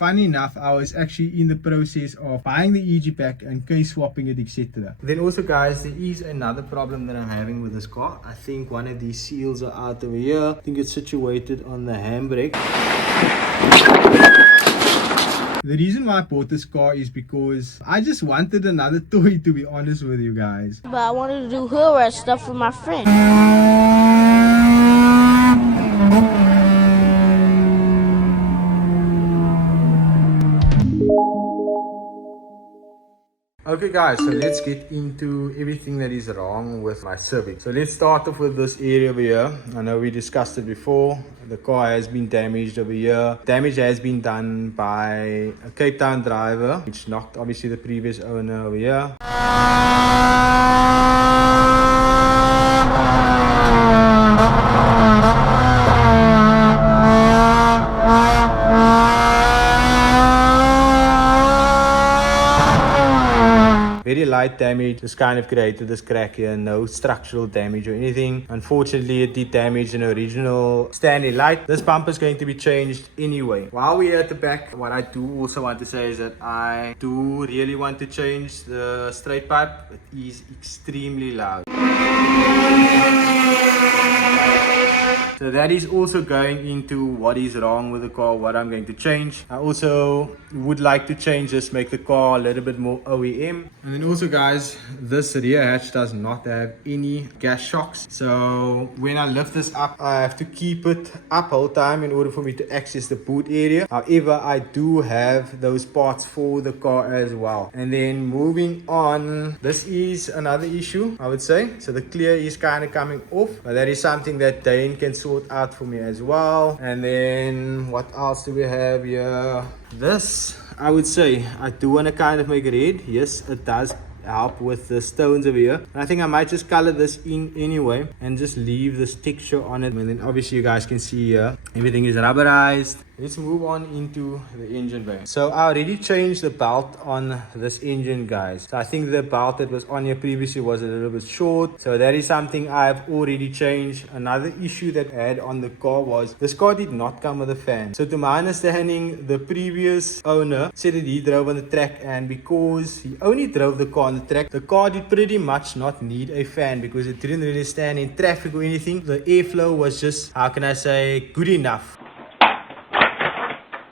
Funny enough, I was actually in the process of buying the EG pack and case swapping it, etc. Then also guys, there is another problem that I'm having with this car. I think one of these seals are out over here. I think it's situated on the handbrake. The reason why I bought this car is because I just wanted another toy, to be honest with you guys. But I wanted to do hood rat stuff with my friend. Okay guys, so let's get into everything that is wrong with my Civic. So let's start off with this area over here. I know we discussed it before. The car has been damaged over here. Damage has been done by a Cape Town driver, which knocked obviously the previous owner over here. Very light damage, just kind of created this crack here, no structural damage or anything. Unfortunately, it did damage an original standing light. This bumper is going to be changed anyway. While we're at the back, what I do also want to say is that I do really want to change the straight pipe. It is extremely loud. So that is also going into what is wrong with the car, what I'm going to change. I also would like to change this, make the car a little bit more OEM. And then also guys, this rear hatch does not have any gas shocks. So when I lift this up, I have to keep it up whole time in order for me to access the boot area. However, I do have those parts for the car as well. And then moving on, this is another issue, I would say. So the clear is kind of coming off, but that is something that Dane can sort out for me as well. And then what else do we have here? This, I would say, I do want to kind of make it red. Yes, it does help with the stones over here. And I think I might just color this in anyway and just leave this texture on it. And then obviously you guys can see here, everything is rubberized. Let's move on into the engine bay. So I already changed the belt on this engine, guys. So I think the belt that was on here previously was a little bit short. So that is something I've already changed. Another issue that I had on the car was this car did not come with a fan. So to my understanding, the previous owner said that he drove on the track, and because he only drove the car on the track, the car did pretty much not need a fan because it didn't really stand in traffic or anything. The airflow was just, how can I say, good enough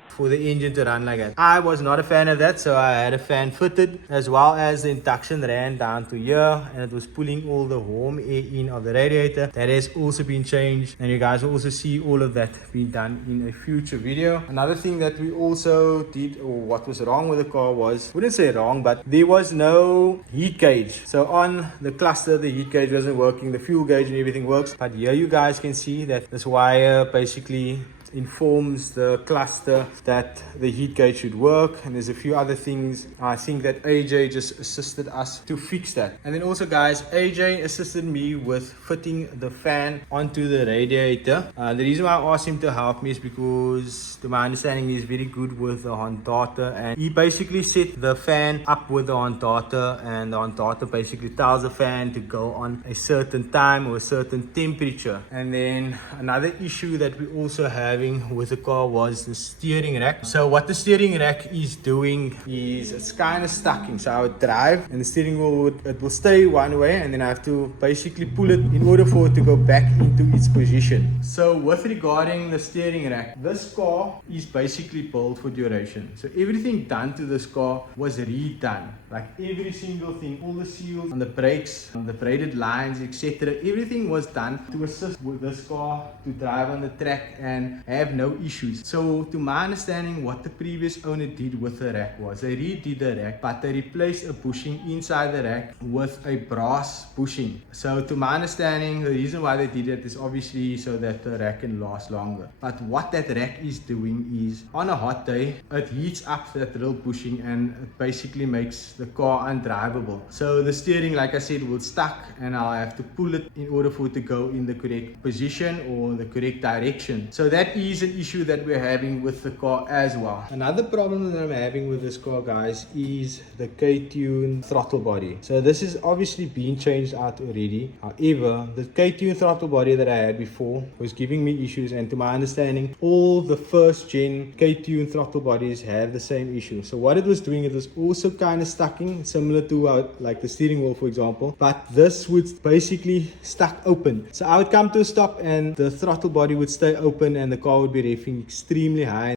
for the engine to run like that. I was not a fan of that, so I had a fan fitted, as well as the induction ran down to here and it was pulling all the warm air in of the radiator. That has also been changed, and you guys will also see all of that being done in a future video. Another thing that we also did, or what was wrong with the car was, I wouldn't say wrong, but there was no heat gauge. So on the cluster, the heat gauge wasn't working, the fuel gauge and everything works, but here you guys can see that this wire basically informs the cluster that the heat gauge should work, and there's a few other things. I think that AJ just assisted us to fix that. And then also guys, AJ assisted me with fitting the fan onto the radiator. The reason why I asked him to help me is because to my understanding he's very good with the Honda, and he basically set the fan up with the Honda, and the Honda basically tells the fan to go on a certain time or a certain temperature. And then another issue that we also have with the car was the steering rack. So what the steering rack is doing is it's kind of stucking. So I would drive and the steering wheel will stay one way, and then I have to basically pull it in order for it to go back into its position. So with regarding the steering rack, this car is basically built for duration. So everything done to this car was redone, like every single thing, all the seals on the brakes, on the braided lines, etc. Everything was done to assist with this car to drive on the track and have no issues. So to my understanding, what the previous owner did with the rack was they redid the rack, but they replaced a bushing inside the rack with a brass bushing. So to my understanding, the reason why they did it is obviously so that the rack can last longer. But what that rack is doing is, on a hot day, it heats up that little bushing and it basically makes the car undrivable. So the steering, like I said, will stuck, and I'll have to pull it in order for it to go in the correct position or the correct direction. So that is an issue that we're having with the car as well. Another problem that I'm having with this car, guys, is the K20 throttle body. So this is obviously been changed out already. However, the K20 throttle body that I had before was giving me issues, and to my understanding, all the first gen K20 throttle bodies have the same issue. So what it was doing, it was also kind of stucking, similar to like the steering wheel, for example, but this would basically stuck open. So I would come to a stop and the throttle body would stay open and the car would be revving extremely high.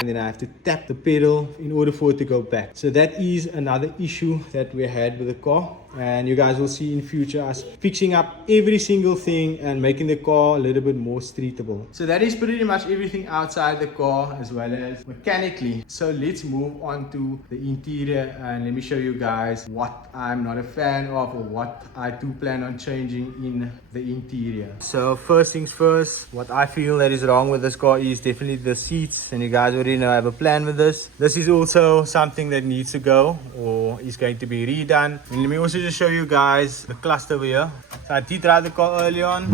And then I have to tap the pedal in order for it to go back. So that is another issue that we had with the car, and you guys will see in future us fixing up every single thing and making the car a little bit more streetable. So that is pretty much everything outside the car as well as mechanically. So let's move on to the interior and let me show you guys what I'm not a fan of or what I do plan on changing in the interior. So first things first, what I feel that is wrong with this car is definitely the seats, and you guys already know I have a plan with this. This is also something that needs to go or is going to be redone. And let me also just show you guys the cluster over here. So I did drive the car early on.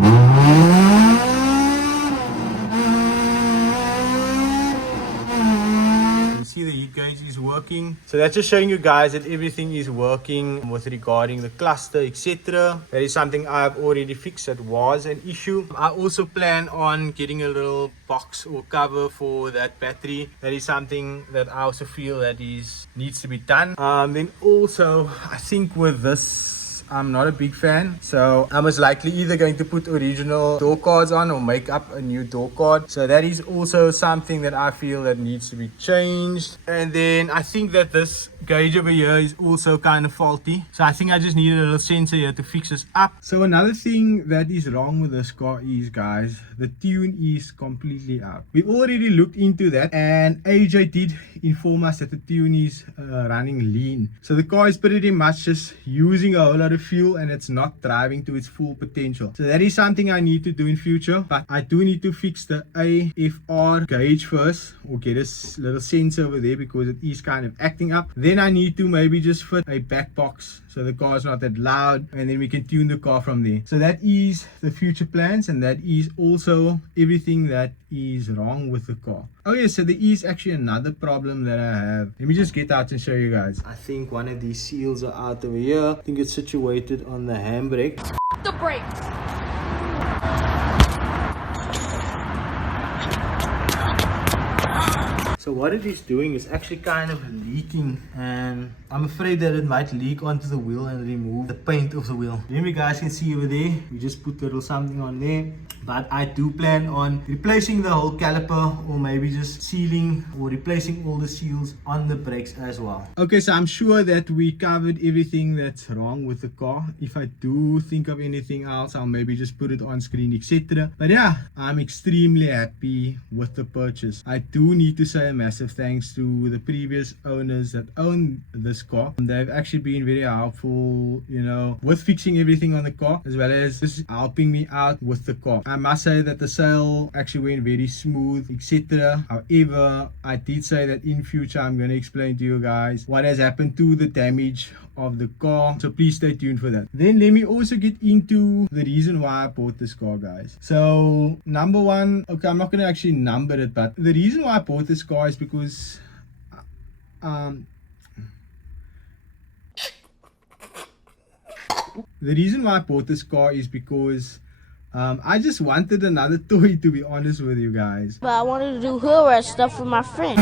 See the heat gauge is working, so that's just showing you guys that everything is working with regarding the cluster, etc. That is something I've already fixed. That was an issue. I also plan on getting a little box or cover for that battery. That is something that I also feel that needs to be done. Then also I think with this, I'm not a big fan, so I'm most likely either going to put original door cards on or make up a new door card. So that is also something that I feel that needs to be changed. And then I think that this gauge over here is also kind of faulty, so I think I just need a little sensor here to fix this up. So another thing that is wrong with this car is, guys, the tune is completely out. We already looked into that, and AJ did inform us that the tune is running lean. So the car is pretty much just using a whole lot of fuel and it's not driving to its full potential. So that is something I need to do in future, but I do need to fix the AFR gauge first, or get a little sensor over there because it is kind of acting up. Then I need to maybe just fit a back box so the car is not that loud, and then we can tune the car from there. So that is the future plans, and that is also everything that is wrong with the car. Oh yeah, so there is actually another problem that I have. Let me just get out and show you guys. I think one of these seals are out over here. I think it's situated on the handbrake. The brake. So what it is doing is actually kind of leaking, and I'm afraid that it might leak onto the wheel and remove the paint of the wheel. Then you guys can see over there, we just put a little something on there. But I do plan on replacing the whole caliper, or maybe just sealing or replacing all the seals on the brakes as well. Okay, so I'm sure that we covered everything that's wrong with the car. If I do think of anything else, I'll maybe just put it on screen, etc. But yeah, I'm extremely happy with the purchase. I do need to say a massive thanks to the previous owners that own this car. They've actually been very helpful, you know, with fixing everything on the car, as well as just helping me out with the car. I must say that the sale actually went very smooth, etc. However, I did say that in future I'm going to explain to you guys what has happened to the damage of the car, so please stay tuned for that. Then let me also get into the reason why I bought this car, guys. So number one, okay, I'm not going to actually number it, but the reason why I bought this car is because I just wanted another toy, to be honest with you guys. But I wanted to do hood rat stuff with my friend.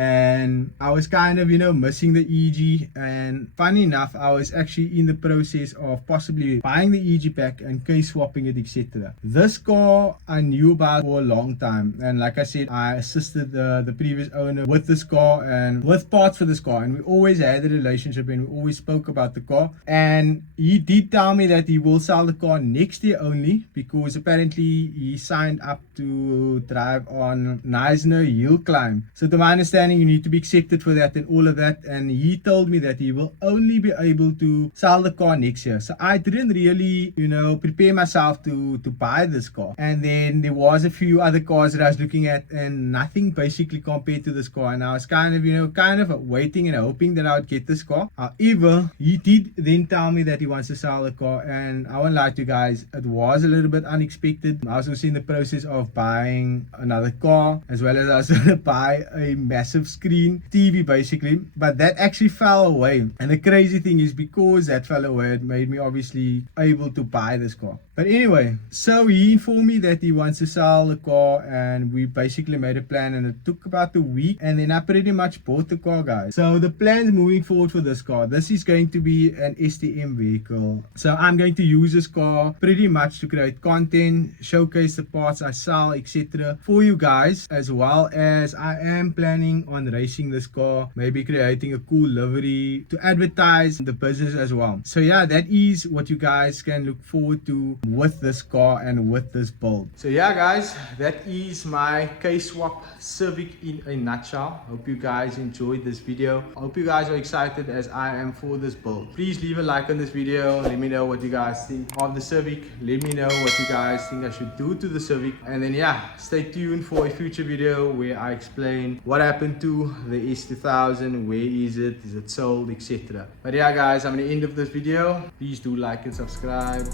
And I was kind of, you know, missing the EG, and funny enough, I was actually in the process of possibly buying the EG pack and case swapping it, etc. This car I knew about for a long time, and like I said, I assisted the previous owner with this car and with parts for this car, and we always had a relationship and we always spoke about the car. And he did tell me that he will sell the car next year only, because apparently he signed up to drive on Neisner hill climb. So to my understanding, you need to be accepted for for that and all of that, and he told me that he will only be able to sell the car next year. So I didn't really, you know, prepare myself to buy this car. And then there was a few other cars that I was looking at, and nothing basically compared to this car. And I was kind of, you know, waiting and hoping that I would get this car. However, he did then tell me that he wants to sell the car, and I won't lie to you guys, it was a little bit unexpected. I was also in the process of buying another car, as well as I was going to buy a massive screen TV basically, but that actually fell away. And the crazy thing is, because that fell away, it made me obviously able to buy this car. But anyway, so he informed me that he wants to sell the car, and we basically made a plan, and it took about a week, and then I pretty much bought the car, guys. So the plans moving forward for this car, this is going to be an STM vehicle. So I'm going to use this car pretty much to create content, showcase the parts I sell, etc. for you guys, as well as I am planning on racing this car, maybe creating a cool livery to advertise the business as well. So yeah, that is what you guys can look forward to with this car and with this build. So yeah, guys, that is my K-swap Civic in a nutshell. Hope you guys enjoyed this video. Hope you guys are excited as I am for this build. Please leave a like on this video. Let me know what you guys think of the Civic. Let me know what you guys think I should do to the Civic. And then yeah, stay tuned for a future video where I explain what happened to the S2000, where is it sold, etc. But yeah, guys, I'm at the end of this video. Please do like and subscribe.